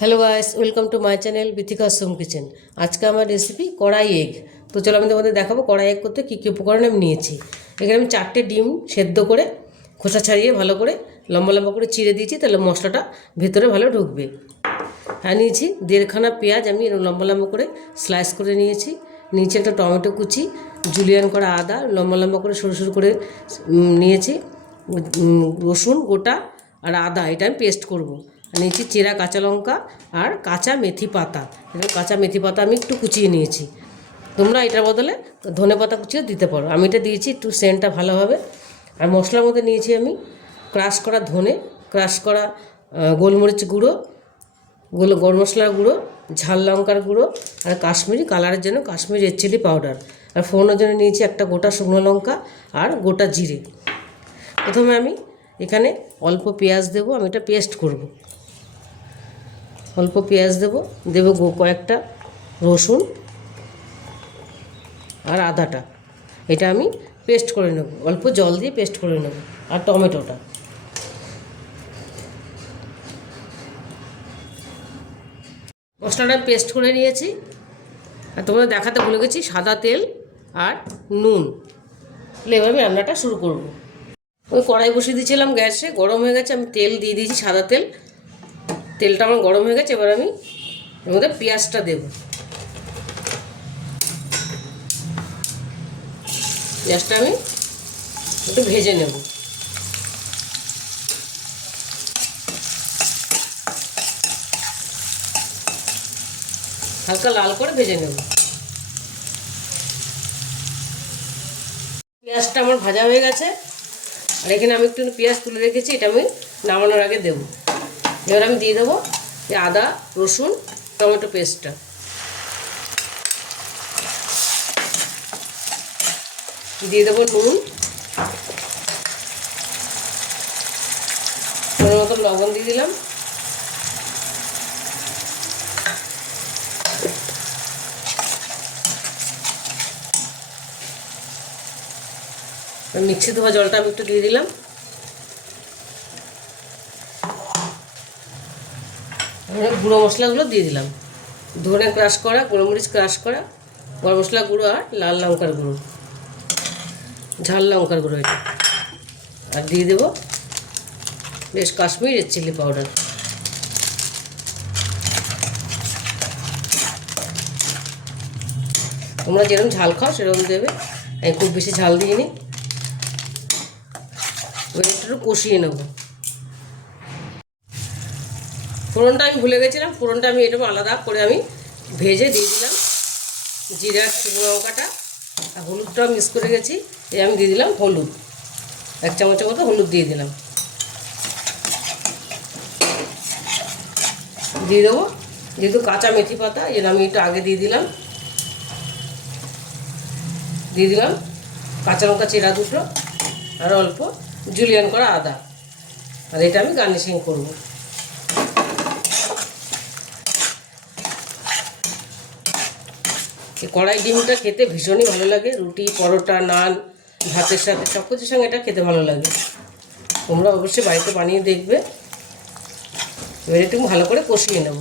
Hello guys, welcome to my channel Bithika Som kitchen. আজকে আমার recipe কড়াই এগ। তো চলো আমি তোমাদের দেখাবো কড়াই এগ করতে কী কী উপকরণ আমি নিয়েছি। এখানে আমি 4টে ডিম সেদ্ধ করে খোসা ছাড়িয়ে ভালো করে লম্বা লম্বা করে চিড়ে দিয়েছি, তাহলে মশলাটা ভেতরে ভালো ঢুকবে। আর নিয়েছি 1.5খানা পেঁয়াজ, আমি লম্বা লম্বা করে স্লাইস করে নিয়েছি। নিচে একটা টমেটো কুচি, জুলিয়ান করা আদা লম্বা লম্বা করে সরু সরু করে নিয়েছি। রসুন গোটা আর আদা এটা আমি পেস্ট করব। নিয়েছি চেরা কাঁচা লঙ্কা আর কাঁচা মেথি পাতা। এটা কাঁচা মেথি পাতা আমি একটু কুচিয়ে নিয়েছি। তোমরা এটার বদলে ধনে পাতা কুচিয়ে দিতে পারো, আমি এটা দিয়েছি একটু সেন্টটা ভালো হবে। আর মশলার মধ্যে নিয়েছি আমি ক্রাশ করা ধনে, ক্রাশ করা গোলমরিচ গুঁড়ো, গরম মশলার গুঁড়ো, ঝাল লঙ্কার গুঁড়ো আর কাশ্মীরি কালারের জন্য কাশ্মীরি রেড চিলি পাউডার। আর ফোড়নের জন্য নিয়েছি একটা গোটা শুকনো লঙ্কা আর গোটা জিরে। প্রথমে আমি এখানে অল্প পেঁয়াজ দেবো, আমি এটা পেস্ট করব। অল্প পেঁয়াজ দেবো কয়েকটা রসুন আর আদাটা, এটা আমি পেস্ট করে নেব, অল্প জল দিয়ে পেস্ট করে নেব। আর টমেটোটা মশলাটা পেস্ট করে নিয়েছি। আর তোমরা দেখাতে ভুলে গেছি সাদা তেল আর নুন। এবার আমি রান্নাটা শুরু করব। ওই কড়াই বসিয়ে দিয়েছিলাম গ্যাসে, গরম হয়ে গেছে, আমি তেল দিয়ে দিয়েছি সাদা তেল। তেলটা আমার গরম হয়ে গেছে, এবার আমি এর মধ্যে পেঁয়াজটা দেব। পেঁয়াজটা আমি একটু ভেজে নেব। হালকা লাল করে ভেজে নেব। পেঁয়াজটা আমার ভাজা হয়ে গেছে। আর এখানে আমি একটু পেঁয়াজ তুলে রেখেছি, এটা আমি নামানোর আগে দেব। এবার আমি দিয়ে দেবো আদা রসুন টমেটো পেস্টটা। দিয়ে দেবো নুন, কোনো মতো লবণ দিয়ে দিলাম। মিক্সি ধোয়া জলটা আমি একটু দিয়ে দিলাম। গুঁড়ো মশলাগুলো দিয়ে দিলাম, ধনে ক্রাশ করা, গোলমরিচ ক্রাশ করা, গরম মশলা গুঁড়ো আর লাল লঙ্কার গুঁড়ো, ঝাল লঙ্কার গুঁড়ো এটা। আর দিয়ে দেবো বেশ কাশ্মীরি রেড চিলি পাউডার। তোমরা যেরকম ঝাল খাও সেরকম দেবে, আমি খুব বেশি ঝাল দিইনি। এবার একটু কষিয়ে নেব। ফোড়নটা আমি ভুলে গেছিলাম, ফোড়নটা আমি এরকম আলাদা করে আমি ভেজে দিয়ে দিলাম। জিরা শুকনো লঙ্কাটা আর হলুদটাও মিক্স করে গেছি, এই আমি দিয়ে দিলাম হলুদ, 1 চামচের মতো হলুদ দিয়ে দিলাম। দিয়ে দেবো যেহেতু কাঁচা মেথি পাতা, এর আমি একটু আগে দিয়ে দিলাম। দিয়ে দিলাম কাঁচা লঙ্কা চেরা দুটো আর অল্প জুলিয়ান করা আদা। আর এটা আমি গার্নিশিং করব। কড়াই ডিমটা খেতে ভীষণই ভালো লাগে, রুটি পরোটা নান ভাতের সাথে সব কিছুর সঙ্গে এটা খেতে ভালো লাগে। তোমরা অবশ্যই বাড়িতে বানিয়ে দেখবে। এবার একটু ভালো করে কষিয়ে নেব।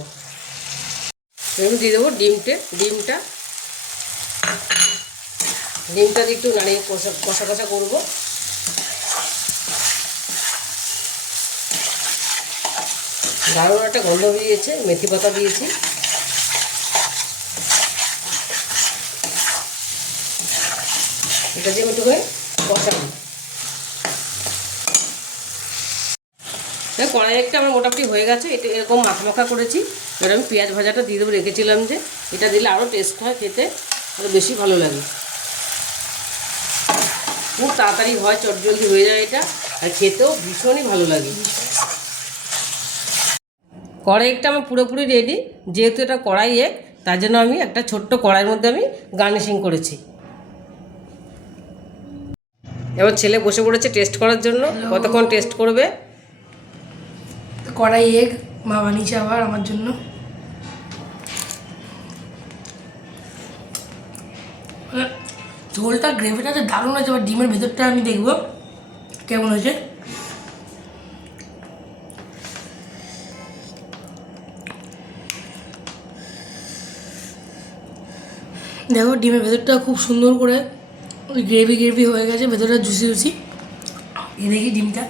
এবার দিয়ে দেবো ডিমটা দিয়ে একটু নাড়িয়ে কষা কষা করবো। দারুণ একটা গন্ধ বেরিয়েছে, মেথি পাতা দিয়েছি। এটা যে আমি একটু করে কষাবো। কড়াই একটা আমার মোটামুটি হয়ে গেছে, এটা এরকম মাখা মাখা করেছি। এবার আমি পেঁয়াজ ভাজাটা দিয়ে দেবো, রেখেছিলাম যে এটা দিলে আরও টেস্ট হয়, খেতে আরও বেশি ভালো লাগে। খুব তাড়াতাড়ি হয়, চটজলদি হয়ে যায় এটা, আর খেতেও ভীষণই ভালো লাগে। কড়াই একটা আমার পুরোপুরি রেডি। যেহেতু এটা কড়াই এগ, তার জন্য আমি একটা ছোট্ট কড়াইয়ের মধ্যে আমি গার্নিশিং করেছি। এবার ছেলে বসে পড়েছে টেস্ট করার জন্য। কতক্ষণ টেস্ট করবে? কড়াই এগ মা বানিয়েছে আবার আমার জন্য। ঝোলটা গ্রেভিটা যে দারুণ হয়েছে। এবার ডিমের ভেতরটা আমি দেখবো কেমন হয়েছে। দেখো ডিমের ভেতরটা খুব সুন্দর করে গ্রেভি গ্রেভি হয়ে গেছে, ভেতরটা জুসি জুসি। এ দেখি ডিমটা,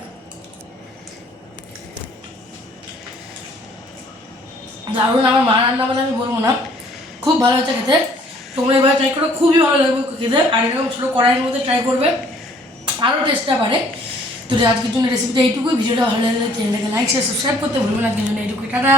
দারুণ। আমার মা রান্না বলে আমি বলবো না, খুব ভালো হচ্ছে খেতে। তোমরা এবার ট্রাই করো, খুবই ভালো লাগবে খেতে। আর এরকম ছোটো কড়াইয়ের মধ্যে ট্রাই করবে, আরও টেস্টটা বাড়ে। তো আজকের জন্য রেসিপিটা এইটুকুই। ভিডিওটা ভালো লাগলে চ্যানেলটাকে লাইক শেয়ার সাবস্ক্রাইব করতে ভুলবেন। আজকের জন্য এইটুকুই, টাটা।